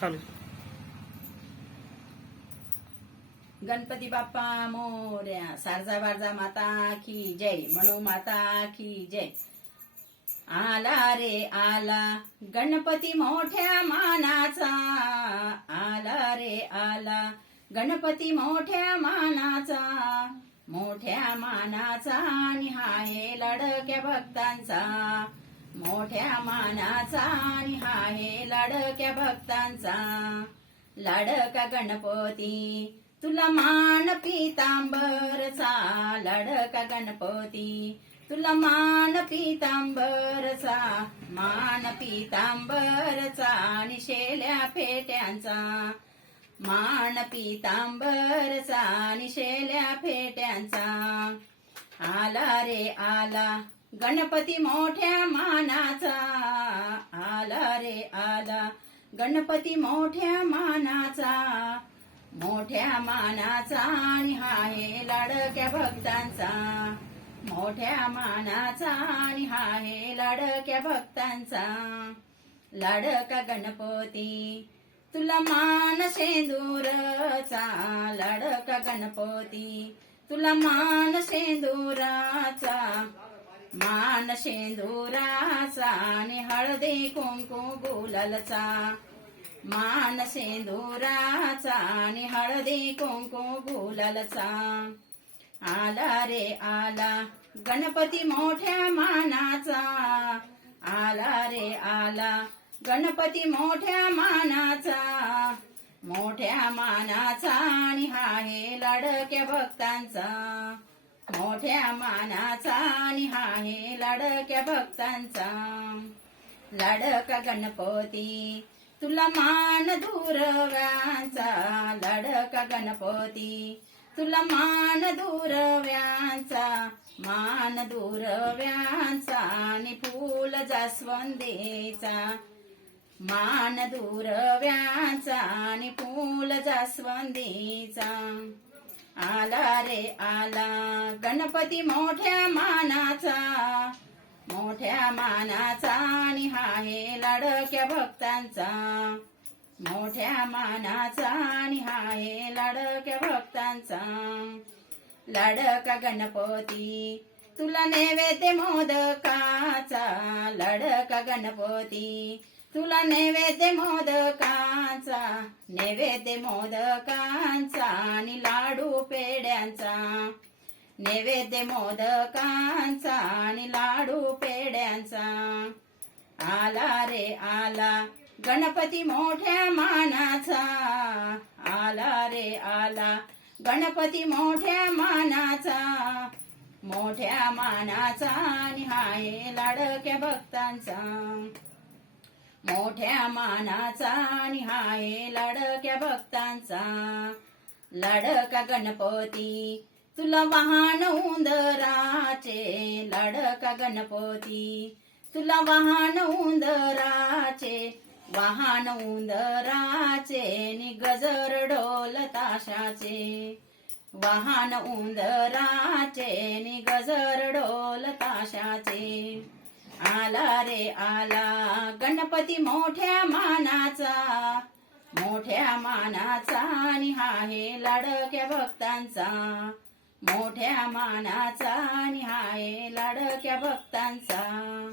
चालू गणपती बाप्पा मोर्या सारजा बारजा माता की जय म्हणू माता की जय. आला रे आला गणपती मोठ्या मानाचा. आला रे आला गणपती मोठ्या मानाचा. मोठ्या मानाचा निहाये लडक्या भक्तांचा. मोठ्या मानाचा आहे लाडक्या भक्तांचा. लाडका गणपती तुला मान पितांबरचा. लाडका गणपती तुला मान पितांबरचा. मान पितांबरचा आणि शेल्या फेट्यांचा. मान पितांबरचा आणि शेल्या फेट्यांचा. आला रे आला गणपती मोठ्या मानाचा आला रे आला. गणपती मोठ्या मानाचा मोठ्या मानाचा आणि आहे लाडक्या भक्तांचा. मोठ्या मानाचा आणि आहे लाडक्या भक्तांचा. लाडका गणपती तुला मान सेंदूरचा लाडका गणपती तुला मान सेंदूराचा मान शेंदुराचा आणि हळदी कुंकू गुलालचा. मान शेंदुराचा आणि हळदी कुंकू गुलालचा. आला रे आला गणपती मोठ्या मानाचा. आला रे आला गणपती मोठ्या मानाचा. मोठ्या मानाचा आणि आहे लाडक्या भक्तांचा. मोठ्या मानाचा आणि आहे लाडक्या भक्तांचा. लाडका गणपती तुला मान दुरव्यांचा. लाडका गणपती तुला मान दुरव्यांचा. मान दुरव्यांचा आणि फूल जास्वंदेचा. मान दुरव्यांचा आणि फूल जास्वंदीचा. आला रे आला. गणपती मोठ्या मानाचा मोठ्या मानाचा आणि आहे लाडक्या भक्तांचा. मोठ्या मानाचा आणि आहे लाडक्या भक्तांचा. लाडका गणपती तुला नैवेद्य मोदकाचा. लाडका गणपती तुला नैवेद्य मोदकांचा नैवेद्य मोदकांचा आणि लाडू पेड्यांचा नैवेद्य मोदकांचा आणि लाडू पेड्यांचा आला रे आला गणपती मोठ्या मानाचा. आला रे आला गणपती मोठ्या मानाचा. मोठ्या मानाचा आणि हाय लाडक्या भक्तांचा. मोठ्या मानाचा आणि हाय लाडक्या भक्तांचा. लाडका गणपती तुला वाहन उंदराचे. लाडका गणपती तुला वाहन उंदराचे. वाहन उंदराचे नि गजर ढोल ताशाचे. वाहन उंदराचे नि गजर ढोल ताशाचे. आला रे आला. गणपती मोठ्या मानाचा मोठ्या मानाचा. आणि आहे लाडक्या भक्तांचा. मोठ्या मानाचा आणि आहे लाडक्या भक्तांचा.